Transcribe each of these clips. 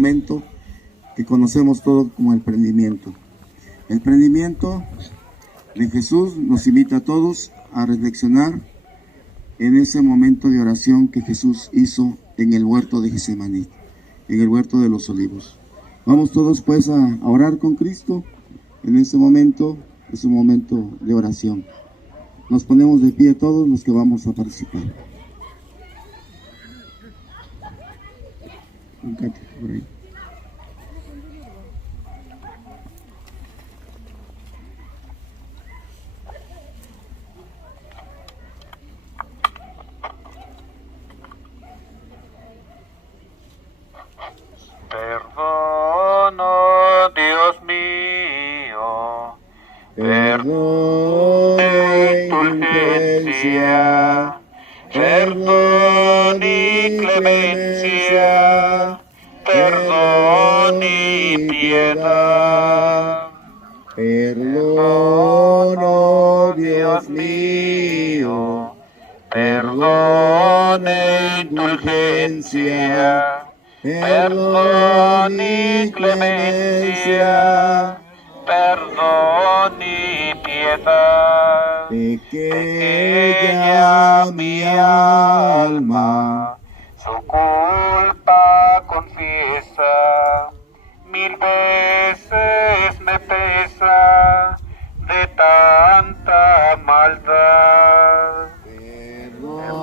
momento que conocemos todo como el prendimiento. El prendimiento de Jesús nos invita a todos a reflexionar en ese momento de oración que Jesús hizo en el huerto de Getsemaní, en el huerto de los olivos. Vamos todos pues a orar con Cristo en ese momento. Es un momento de oración. Nos ponemos de pie todos los que vamos a participar. Por ahí. Perdono, Dios mío, perdón e indulgencia, perdón y clemencia, perdón y piedad. Perdono, Dios mío, perdón e indulgencia, perdón y clemencia, perdón y piedad. Pequeña mi alma, su culpa confiesa, 1000 veces me pesa de tanta maldad.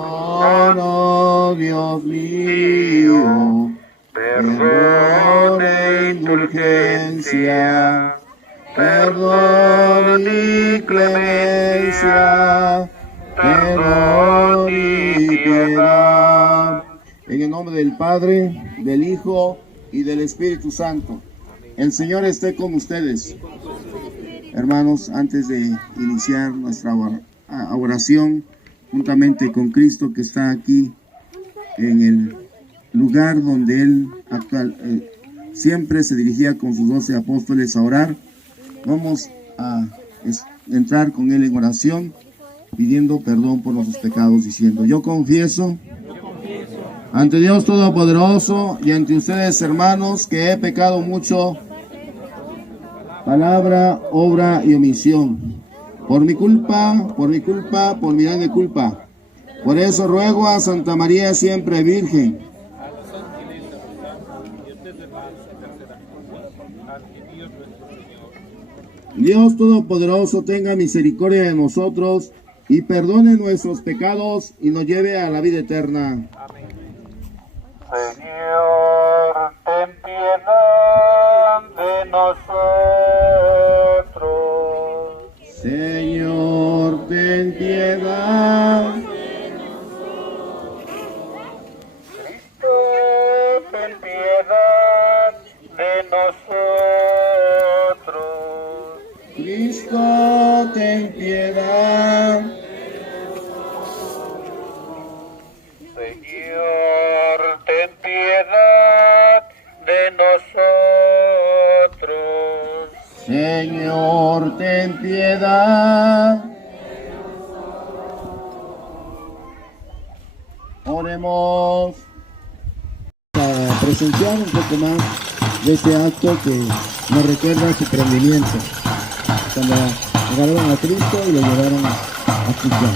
Perdono, Dios mío, Perdón e indulgencia, perdón y clemencia, perdón y piedad. En el nombre del Padre, del Hijo y del Espíritu Santo. El Señor esté con ustedes. Hermanos, antes de iniciar nuestra oración, juntamente con Cristo que está aquí en el lugar donde Él siempre se dirigía con sus 12 apóstoles a orar, vamos a entrar con Él en oración, pidiendo perdón por nuestros pecados, diciendo: yo confieso ante Dios Todopoderoso y ante ustedes, hermanos, que he pecado mucho, palabra, obra y omisión, por mi culpa, por mi grande culpa. Por eso ruego a Santa María siempre Virgen, Dios Todopoderoso tenga misericordia de nosotros y perdone nuestros pecados y nos lleve a la vida eterna. Señor, ten piedad de nosotros. Señor, ten piedad. Cristo, ten piedad de nosotros. Cristo, ten piedad. Señor, ten piedad de nosotros. Señor, ten piedad. Oremos para presenciar un poco más de este acto que nos recuerda su prendimiento, cuando agarraron a Cristo y lo llevaron a crucificar.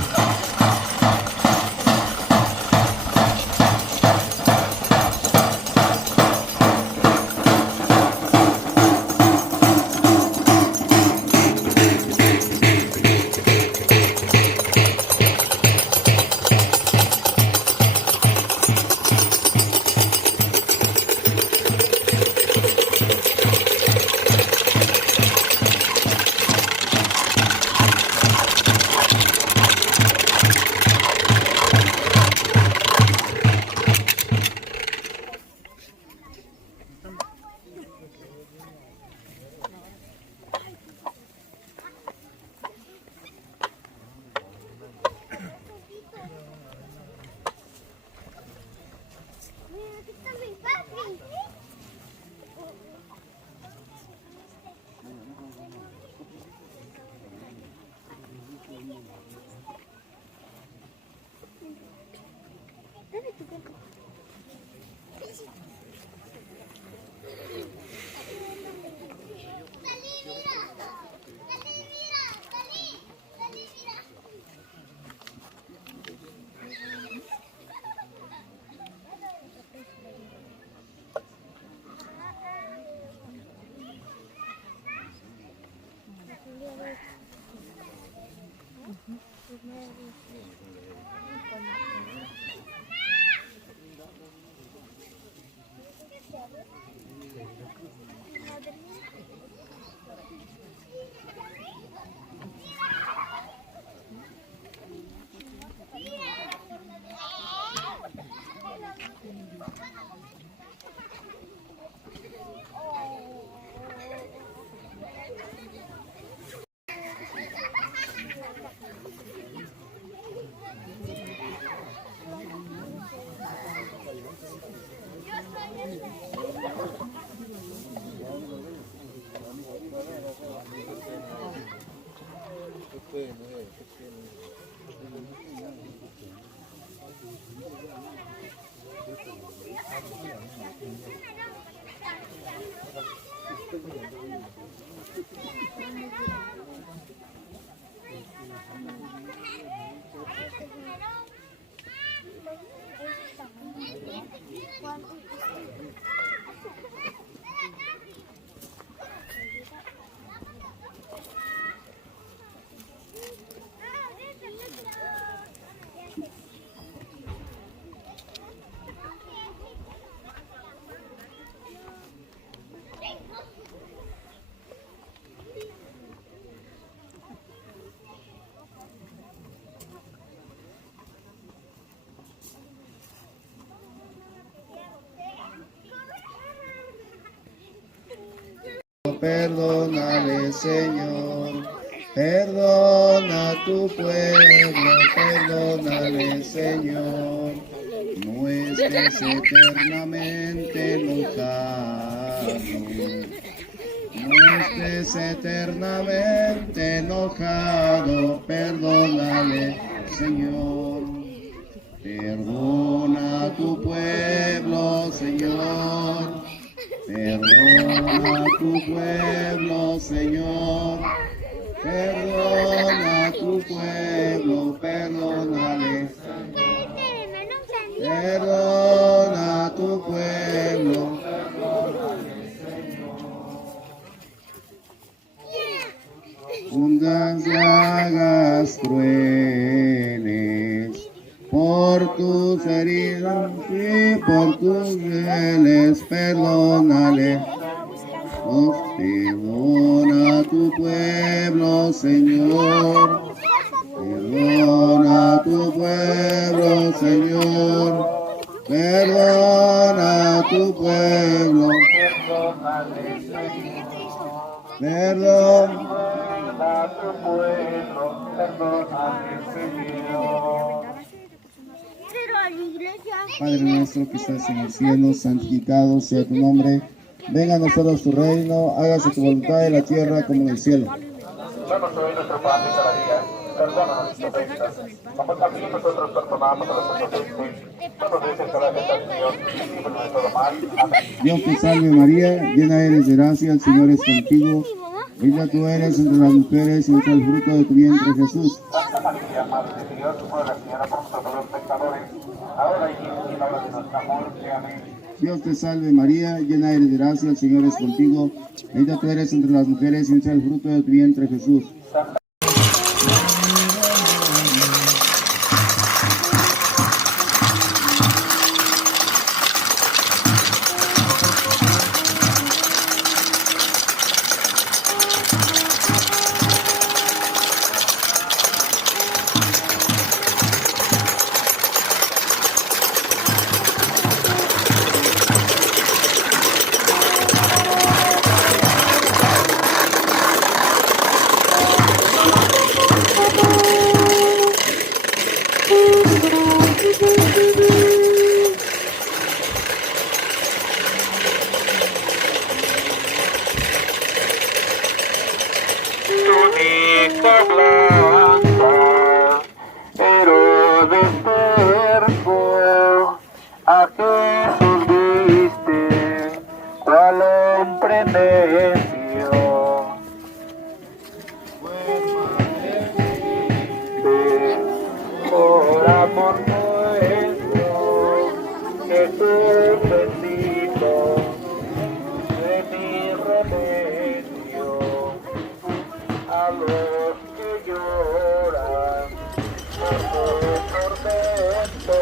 Perdónale, Señor. Perdona a tu pueblo, perdónale, Señor. No estés eternamente enojado. No estés eternamente enojado. Perdónale, Señor. Perdona a tu pueblo, Señor. Perdona a tu pueblo, Señor. Perdona a tu pueblo, perdónale. Perdona a tu pueblo. Fundas llagas crueles, por tus heridas y por tus rieles, perdónale. Perdona a tu pueblo, Señor. Perdona a tu pueblo, Señor. Perdona a tu pueblo. Perdona a tu pueblo, perdónale, Señor. Padre nuestro que estás en el cielo, santificado sea tu nombre. Venga a nosotros tu reino, hágase tu voluntad en la tierra como en el cielo. Danos hoy nuestro pan de cada día, perdónanos nuestras ofensas, como también nosotros perdonamos a los ofensores. No nos dejes caer en tentación, y líbranos de todo mal. Amén. Dios te salve María, llena eres de gracia, el Señor es contigo. Bendita tú eres entre las mujeres y entre el fruto de tu vientre Jesús. Santa María, Madre de Dios, ruega Señora por nosotros los pecadores, ahora y en la hora de nuestra muerte. Amén. Dios te salve María, llena eres de gracia, el Señor es contigo. Bendita tú eres entre las mujeres y entre el fruto de tu vientre Jesús. Túnica blanca, Herodes terco, a Jesús viste, cual hombre necio. Por amor nuestro, Jesús bendito, de mi remedio. A los que lloran por tu tormento,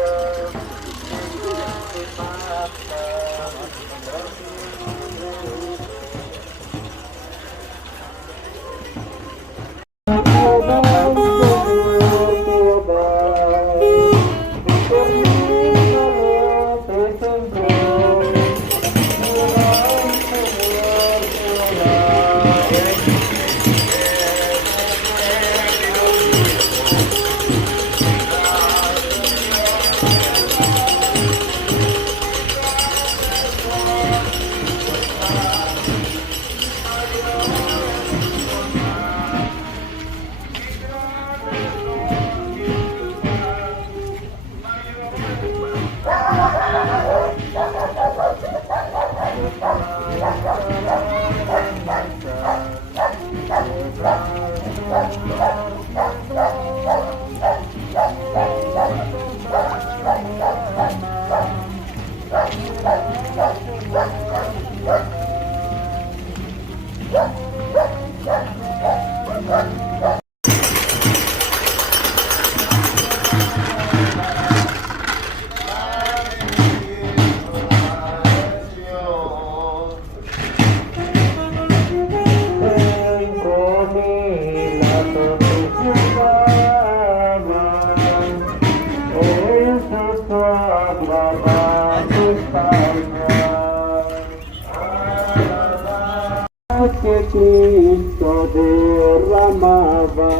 Jesús te manda. Cristo derramaba.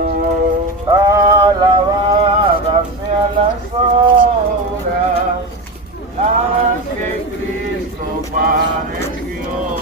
Alabadas sean las obras, las que Cristo padeció.